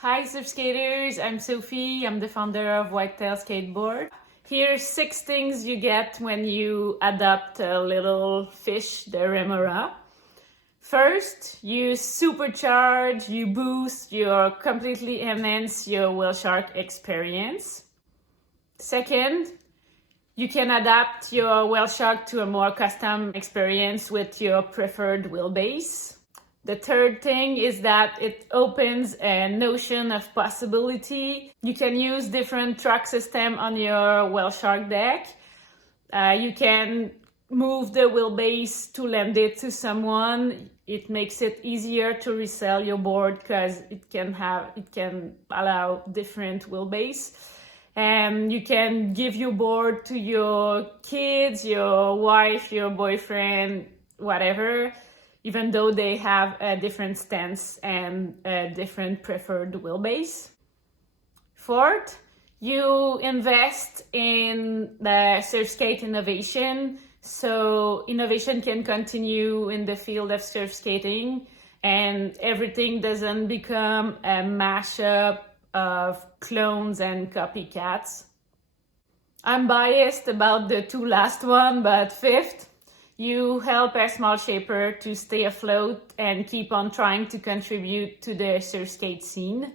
Hi surf skaters, I'm Sophie. I'm the founder of Whitetail Skateboard. Here's 6 things you get when you adopt a little fish, the Remora. First, you supercharge, you boost, you completely enhance your Whaleshark experience. Second, you can adapt your Whaleshark to a more custom experience with your preferred wheelbase. The third thing is that it opens a notion of possibility. You can use different track system on your Whaleshark deck. You can move the wheelbase to lend it to someone. It makes it easier to resell your board because it can allow different wheelbase. And you can give your board to your kids, your wife, your boyfriend, whatever, even though they have a different stance and a different preferred wheelbase. Fourth, you invest in the surf skate innovation. So innovation can continue in the field of surf skating and everything doesn't become a mashup of clones and copycats. I'm biased about the 2 last one, but fifth, you help a small shaper to stay afloat and keep on trying to contribute to the surf skate scene.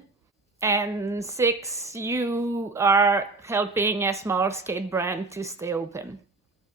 And 6, you are helping a small skate brand to stay open.